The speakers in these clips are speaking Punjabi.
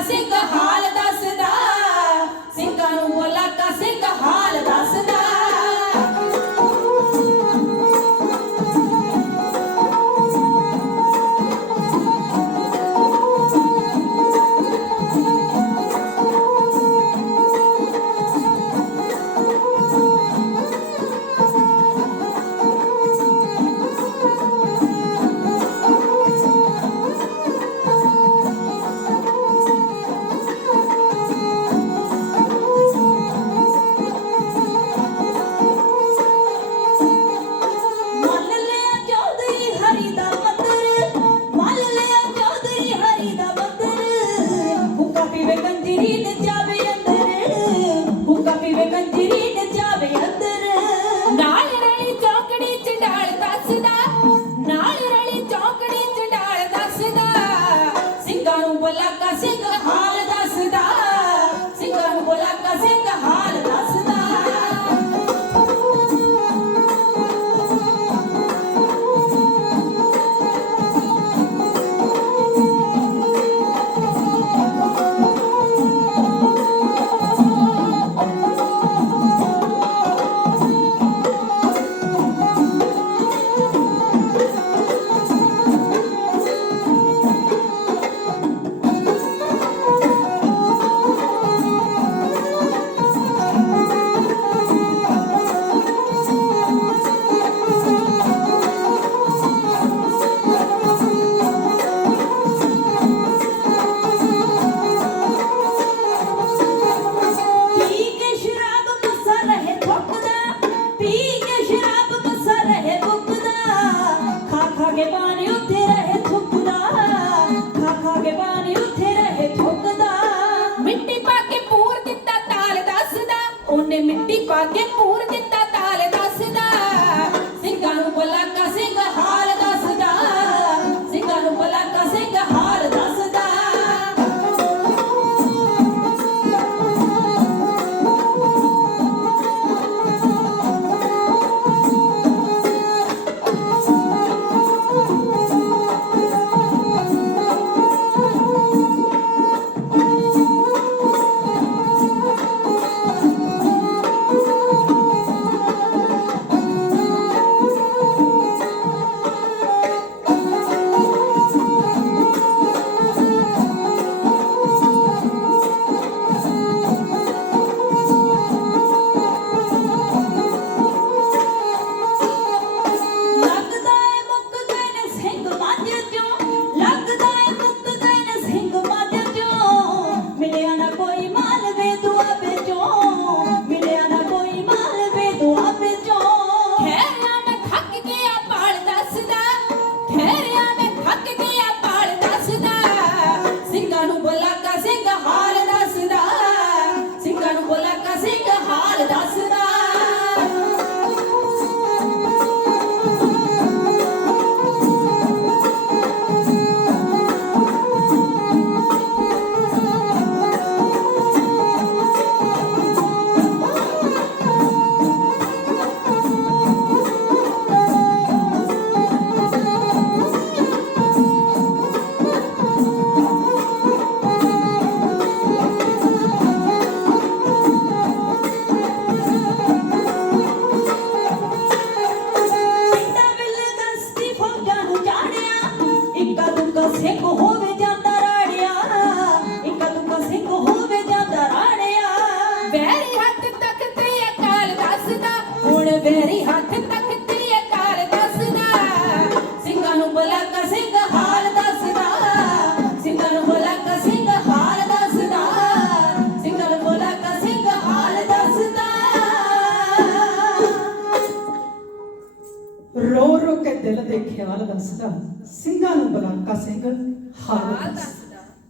ਬਲਾਕਾ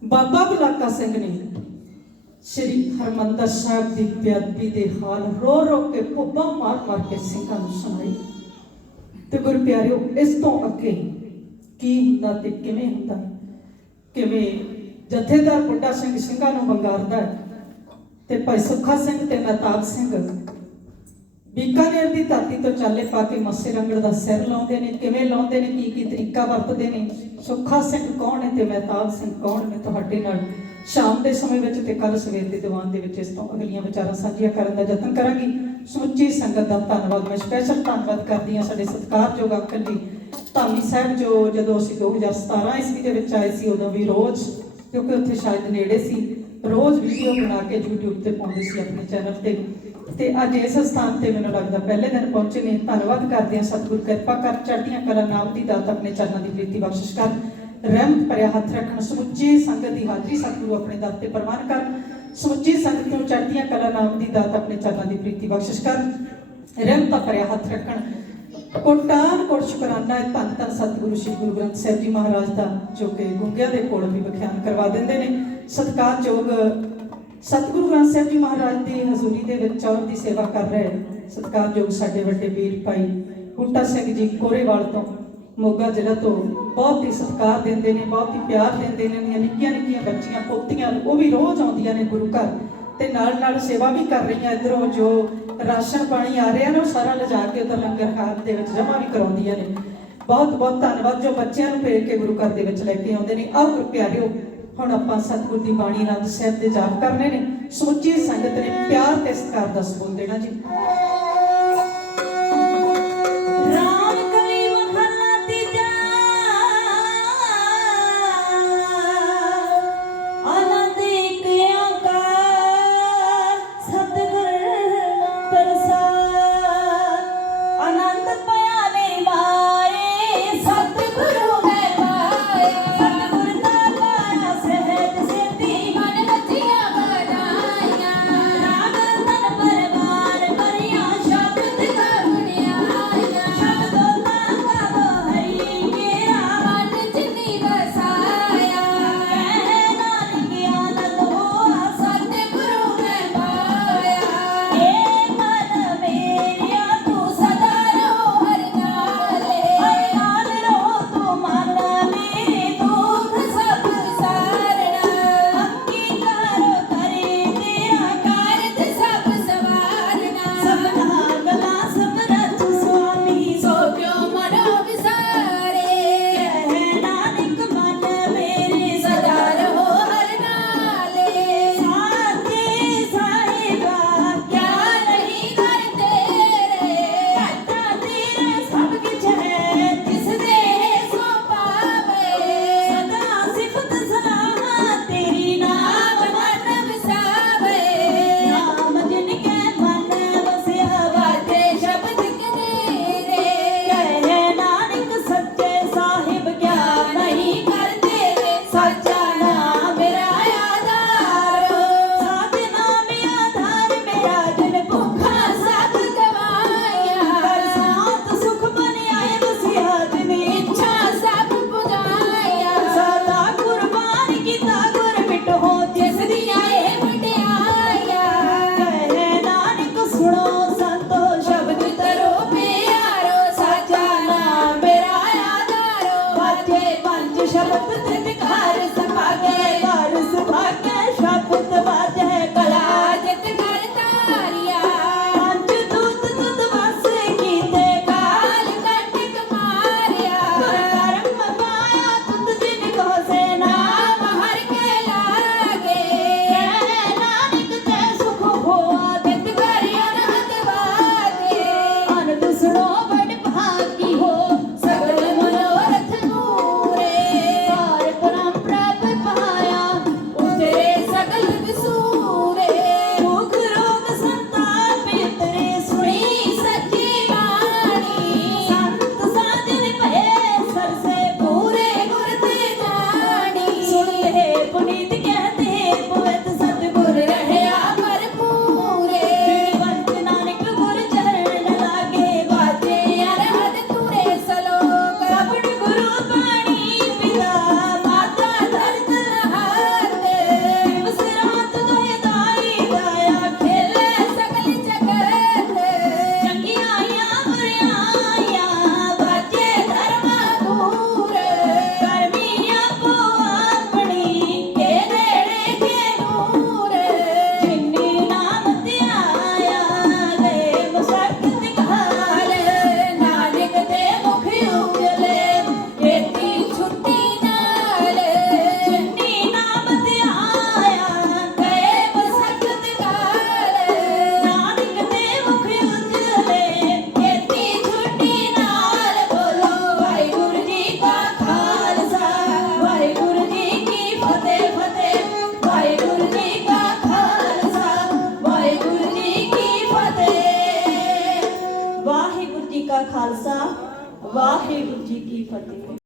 ਬਾਬਾ ਬਲਾਕਾ ਸਿੰਘ ਨੇ ਸ਼੍ਰੀ ਹਰਮੰਦਰ ਸਾਹਿਬ ਦੀ ਬੇਅਦਬੀ ਦੇ ਹਾਲ ਰੋ ਰੋ ਕੇ ਪੁੱਬਾਂ ਮਾਰ ਮਾਰ ਕੇ ਸਿੰਘਾਂ ਨੂੰ ਸੁਣਾਈ। ਤੇ ਗੁਰੂ ਪਿਆਰਿਓ ਇਸ ਤੋਂ ਅੱਗੇ ਕੀ ਹੁੰਦਾ ਤੇ ਕਿਵੇਂ ਹੁੰਦਾ? ਕਿਵੇਂ ਜਥੇਦਾਰ ਬੁੱਢਾ ਸਿੰਘ ਸਿੰਘਾਂ ਨੂੰ ਵੰਗਾਰਦਾ ਹੈ? ਤੇ ਭਾਈ ਸੁੱਖਾ ਸਿੰਘ ਤੇ ਮਹਿਤਾਬ ਸਿੰਘ ਬੀਕਾਨੇਰ ਦੀ ਧਰਤੀ ਤੋਂ ਚਾਲੇ ਪਾ ਕੇ ਮੱਸੇ ਰੰਗੜ ਦਾ ਸਿਰ ਲਾਉਂਦੇ ਨੇ, ਕਿਵੇਂ ਲਾਉਂਦੇ ਨੇ ਕੀ ਕੀ ਤਰੀਕਾ ਵਰਤਦੇ ਨੇ, ਸੁੱਖਾ ਸਿੰਘ ਕੌਣ ਹੈ ਤੇ ਮਹਿਤਾਬ ਸਿੰਘ ਕੌਣ ਨੇ ਤੁਹਾਡੇ ਨਾਲ? ਸ਼ਾਮ ਦੇ ਸਮੇਂ ਵਿੱਚ ਤੇ ਕੱਲ ਸਵੇਰ ਦੇ ਦੀਵਾਨ ਦੇ ਵਿੱਚ ਇਸ ਤੋਂ ਅਗਲੀਆਂ ਵਿਚਾਰਾਂ ਸਾਂਝੀਆਂ ਕਰਨ ਦਾ ਯਤਨ ਕਰਾਂਗੀ। ਸਮੁੱਚੀ ਸੰਗਤ ਦਾ ਧੰਨਵਾਦ, ਮੈਂ ਸਪੈਸ਼ਲ ਧੰਨਵਾਦ ਕਰਦੀ ਹਾਂ ਸਾਡੇ ਸਤਿਕਾਰਯੋਗ ਅੰਕਲ ਜੀ। ਧਾਮੀ ਸਾਹਿਬ ਜੋ ਜਦੋਂ ਅਸੀਂ 2017 ਈਸਵੀ ਦੇ ਵਿੱਚ ਆਏ ਸੀ, ਉਦੋਂ ਵੀ ਰੋਜ਼, ਕਿਉਂਕਿ ਉੱਥੇ ਸ਼ਾਇਦ ਨੇੜੇ ਸੀ, ਰੋਜ਼ ਵੀਡੀਓ ਬਣਾ ਕੇ YouTube ਤੇ ਪਾਉਂਦੇ ਸੀ ਆਪਣੇ ਚੈਨਲ ਤੇ। ਤੇ ਅੱਜ ਇਸ ਸਥਾਨ ਤੇ ਮੈਨੂੰ ਲੱਗਦਾ ਪਹਿਲੇ ਦਿਨ ਪਹੁੰਚੇ ਨੇ। ਧੰਨਵਾਦ ਕਰਦੇ ਹਾਂ। ਸਤਿਗੁਰ ਕਿਰਪਾ ਕਰ ਚੜ੍ਹਦੀਆਂ ਕਲਾ ਨਾਮ ਦੀ ਦਾਤ ਆਪਣੇ ਚਰਨਾਂ ਦੀ ਪ੍ਰੀਤੀ ਬਖਸ਼ਿਸ਼ ਕਰ। ਰਹਿਮਤ ਭਰਿਆ ਹੱਥ ਰੱਖਣ। ਸਮੁੱਚੀ ਸੰਗਤ ਦੀ ਹਾਜ਼ਰੀ ਸਤਿਗੁਰੂ ਆਪਣੇ ਦਰ ਤੇ ਪ੍ਰਵਾਨ ਕਰ। ਸਮੁੱਚੀ ਸੰਗਤ ਨੂੰ ਚੜ੍ਹਦੀਆਂ ਕਲਾ ਨਾਮ ਦੀ ਦਾਤ ਆਪਣੇ ਚਰਨਾਂ ਦੀ ਪ੍ਰੀਤੀ ਬਖਸ਼ਿਸ਼ ਕਰ। ਰਹਿਮਤ ਭਰਿਆ ਹੱਥ ਰੱਖਣ। ਕੋਟਾਨ ਕੋਟ ਸ਼ੁਕਰਾਨਾ ਹੈ। ਧੰਨ ਧੰਨ ਸਤਿਗੁਰੂ ਸ੍ਰੀ ਗੁਰੂ ਗ੍ਰੰਥ ਸਾਹਿਬ ਜੀ ਮਹਾਰਾਜ ਦਾ, ਜੋ ਕਿ ਗੁੰਗਿਆਂ ਦੇ ਕੋਲ ਵੀ ਵਿਖਿਆਨ ਕਰਵਾ ਦਿੰਦੇ ਨੇ। ਸਤਿਕਾਰਯੋਗ ਸਤਿਗੁਰੂ ਗ੍ਰੰਥ ਸਾਹਿਬ ਜੀ ਮਹਾਰਾਜ ਦੀ ਹਜ਼ੂਰੀ ਦੇ ਵਿੱਚ ਚੌਰ ਦੀ ਸੇਵਾ ਕਰ ਰਹੇ ਸਤਿਕਾਰਯੋਗ ਸਾਡੇ ਵੱਡੇ ਵੀਰ ਭਾਈ ਬੂਟਾ ਸਿੰਘ ਜੀ ਕੋਰੇਵਾਲ ਤੋਂ, ਮੋਗਾ ਜ਼ਿਲ੍ਹਾ ਤੋਂ ਬਹੁਤ ਹੀ ਸਤਿਕਾਰ ਦਿੰਦੇ ਨੇ, ਬਹੁਤ ਹੀ ਪਿਆਰ ਦਿੰਦੇ ਨੇ ਦੀਆਂ ਨਿੱਕੀਆਂ ਨਿੱਕੀਆਂ ਬੱਚੀਆਂ, ਪੋਤੀਆਂ ਉਹ ਵੀ ਰੋਜ਼ ਆਉਂਦੀਆਂ ਨੇ ਗੁਰੂ ਘਰ। ਤੇ ਨਾਲ ਨਾਲ ਸੇਵਾ ਵੀ ਕਰ ਰਹੀਆਂ ਇਧਰੋਂ ਜੋ ਰਾਸ਼ਨ ਪਾਣੀ ਆ ਰਿਹਾ ਨਾ, ਉਹ ਸਾਰਾ ਲਿਜਾ ਕੇ ਉਧਰ ਲੰਗਰ ਖਾਨ ਦੇ ਵਿੱਚ ਜਮ੍ਹਾਂ ਵੀ ਕਰਾਉਂਦੀਆਂ ਨੇ। ਬਹੁਤ ਬਹੁਤ ਧੰਨਵਾਦ ਜੋ ਬੱਚਿਆਂ ਨੂੰ ਭੇਜ ਕੇ ਗੁਰੂ ਘਰ ਦੇ ਵਿੱਚ ਲੈ ਕੇ ਆਉਂਦੇ ਨੇ। ਆਓ ਗੁਰੂ ਪਿਆਰਿਓ ਹੁਣ ਆਪਾਂ ਸਤਿਗੁਰ ਦੀ ਬਾਣੀ ਆਨੰਦ ਸਾਹਿਬ ਦੇ ਜਾਪ ਕਰਨੇ ਨੇ। ਸਮੁੱਚੀ ਸੰਗਤ ਨੇ ਪਿਆਰ ਤੇ ਸਤਿਕਾਰ ਦਾ ਸਬੂਤ ਦੇਣਾ ਜੀ।